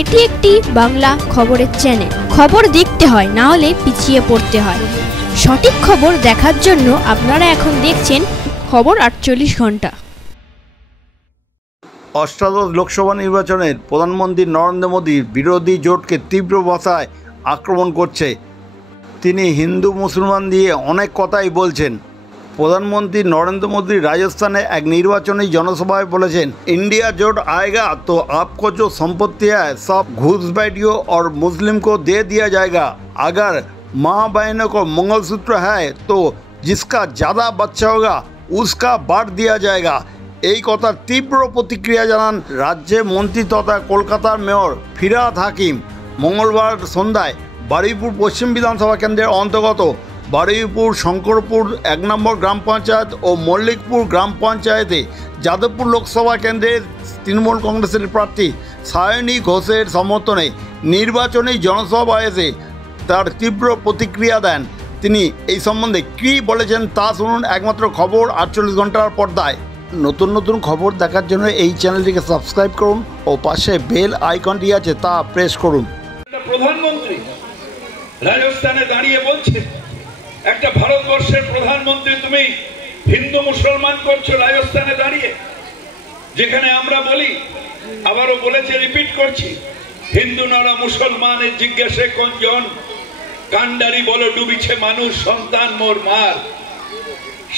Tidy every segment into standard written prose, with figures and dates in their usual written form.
এটি একটি বাংলা খবরের চ্যানেল। খবর দেখতে হয়, না হলে পিছিয়ে পড়তে হয়। সঠিক খবর দেখার জন্য আপনারা এখন দেখছেন খবর 48 ঘন্টা। অষ্টাদশ লোকসভা নির্বাচনের প্রধানমন্ত্রী নরেন্দ্র মোদীর বিরোধী জোটকে তীব্র ভাষায় আক্রমণ করছে। তিনি হিন্দু মুসলমান দিয়ে অনেক কথাই বলছেন। প্রধানমন্ত্রী নরেন্দ্র মোদী রাজস্থানে এক নির্বাচনী জনসভায় বলেছেন, इंडिया जोट आएगा तो आपको जो संपत्ति है सब घूसपैठियों और मुस्लिम को दे दिया जाएगा। अगर माँ बहनों को मंगलसूत्र है तो जिसका ज़्यादा बच्चा होगा उसका बांट दिया जाएगा। এই কথার তীব্র প্রতিক্রিয়া জানান রাজ্যের মন্ত্রী তথা কলকাতার মেয়র ফিরহাদ হাকিম। মঙ্গলবার সন্ধ্যায় বারুইপুর পশ্চিম বিধানসভা কেন্দ্রের অন্তর্গত বারুইপুর শঙ্করপুর 1 নম্বর গ্রাম পঞ্চায়েত ও মল্লিকপুর গ্রাম পঞ্চায়েতে যাদবপুর লোকসভা কেন্দ্রের তৃণমূল কংগ্রেসের প্রার্থী সায়নী ঘোষের সমর্থনে নির্বাচনী জনসভায় এসে তার তীব্র প্রতিক্রিয়া দেন। তিনি এই সম্বন্ধে কী বলেছেন তা শুনুন একমাত্র খবর 48 ঘন্টার পর্দায়। নতুন নতুন খবর দেখার জন্য এই চ্যানেলটিকে সাবস্ক্রাইব করুন ও পাশে বেল আইকনটি আছে তা প্রেস করুন। প্রধানমন্ত্রী রাজস্থানে দাঁড়িয়ে বলছে, একটা ভারতবর্ষের প্রধানমন্ত্রী তুমি হিন্দু মুসলমান করছো রাজস্থানে দাঁড়িয়ে, যেখানে আমরা বলি, আবারও বলেছে, রিপিট করছি, হিন্দু নরা মুসলমানের জিজ্ঞাসে কোনজন, কান্ডারি বলো ডুবিছে মানুষ সন্তান মোর মার।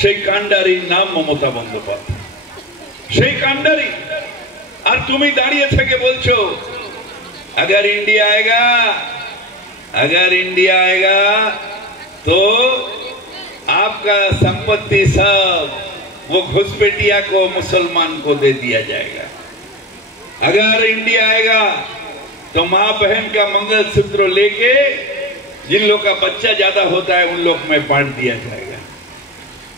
সেই কান্ডারির নাম মমতা বন্দ্যোপাধ্যায়, সেই কান্ডারি। আর তুমি দাঁড়িয়ে থেকে বলছো, अगर इंडिया आएगा तो आपका संपत्ति सब वो घुसपैठिया को मुसलमान को दे दिया जाएगा। अगर इंडिया आएगा तो माँ बहन का मंगलसूत्र लेके जिन लोग का बच्चा ज्यादा होता है उन लोग में बांट दिया जाएगा।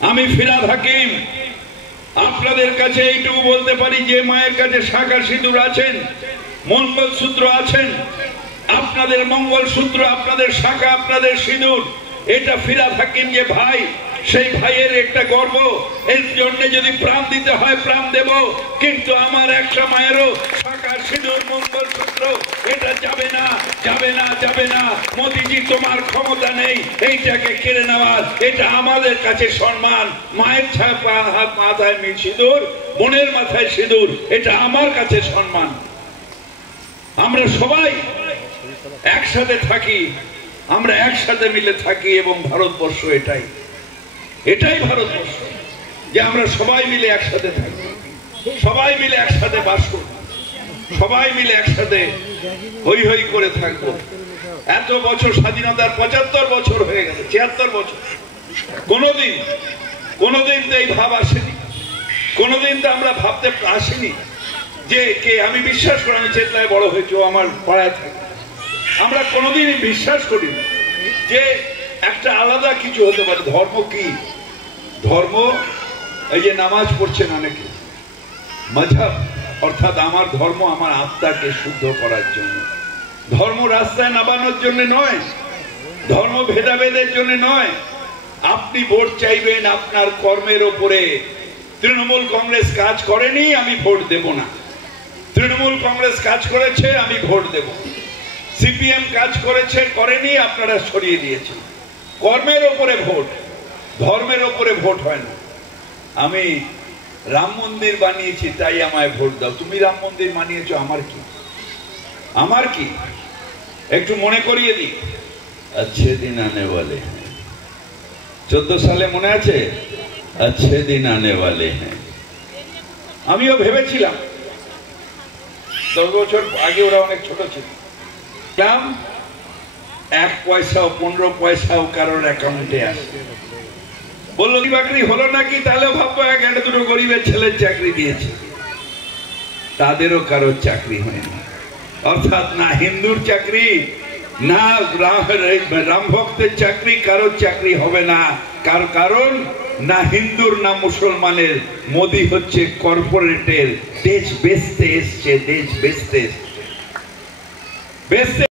আমি ফিরহাদ হাকিম আপনাদের কাছে এইটুকু বলতে পারি, যে মায়ের কাছে শাঁখা সিঁদুর আছেন, মঙ্গলসূত্র আছেন, আপনাদের মঙ্গলসূত্র, আপনাদের শাঁখা, আপনাদের সিঁদুর, এটা ফিরহাদ হাকিম যে ভাই, সেই ভাইয়ের একটা গর্ব। এর জন্য যদি প্রাণ দিতে হয় প্রাণ দেব, কিন্তু আমার একটা মায়েরও শাঁখা সিঁদুর মঙ্গলসূত্র এটা যাবে না, যাবে না, যাবে না। মোদিজি তোমার ক্ষমতা নেই এইটাকে কেড়ে নেওয়ার, এটা আমাদের কাছে সম্মান। মায়ের ছাপা হাত মাথায় সিঁদুর, বোনের মাথায় সিঁদুর, এটা আমার কাছে সম্মান। আমরা সবাই একসাথে থাকি, আমরা একসাথে মিলে থাকি, এবং ভারতবর্ষ এটাই ভারতবর্ষ, যে আমরা সবাই মিলে একসাথে থাকি, সবাই মিলে একসাথে বাস করব, সবাই মিলে একসাথে হই হই করে থাকবো। এত বছর স্বাধীনতার 75 বছর হয়ে গেছে, 76 বছর, কোনোদিন তো এই ভাব আসেনি, কোনোদিন তো আমরা ভাবতে আসিনি যে কে, আমি বিশ্বাস করি, আমি চেতনায় বড় হয়েছি, আমার পাড়ায় থাকে, আমরা কোনোদিনই বিশ্বাস করি যে একটা আলাদা কিছু হতে পারে। ধর্ম কি? ধর্ম এই যে নামাজ পড়ছেন অনেকে, মাযহাব, অর্থাৎ আমার ধর্ম আমার আত্মাকে শুদ্ধ করার জন্য। ধর্ম রাস্তায় নামানোর জন্য নয়, ধর্ম ভেদাভেদের জন্য নয়। আপনি ভোট চাইবেন আপনার কর্মের ওপরে। তৃণমূল কংগ্রেস কাজ করেনি, আমি ভোট দেব না। তৃণমূল কংগ্রেস কাজ করেছে, আমি ভোট দেব। সিপিএম কাজ করেছে, করেনি, আপনারা সরিয়ে দিয়েছেন। কর্মের ওপরে ভোট, ধর্মের ওপরে ভোট হয় না। আমি রাম মন্দির বানিয়েছি তাই আমায় ভোট দাও। তুমি রাম মন্দির বানিয়েছো, আমার কি? একটু মনে করিয়ে দিই, अच्छे दिन आने वाले हैं। 14 সালে মনে আছে, अच्छे दिन आने वाले हैं। আমিও ভেবেছিলাম 10 বছর আগে, ওরা অনেক ছোট ছিল, 1 পয়সাও 15 পয়সাও কারোর অ্যাকাউন্টে আসে। বললো চাকরি হলো নাকি, তাহলে ভাববো একটা দুটো গরিবের ছেলের চাকরি দিয়েছে, তাদেরও কারোর চাকরি হয়নি। অর্থাৎ না হিন্দুর চাকরি, না রাম ভক্তের চাকরি, কারোর চাকরি হবে না। কারণ না হিন্দুর না মুসলমানের, মোদি হচ্ছে কর্পোরেটের, দেশ বেচতে এসছে, দেশ বেচতে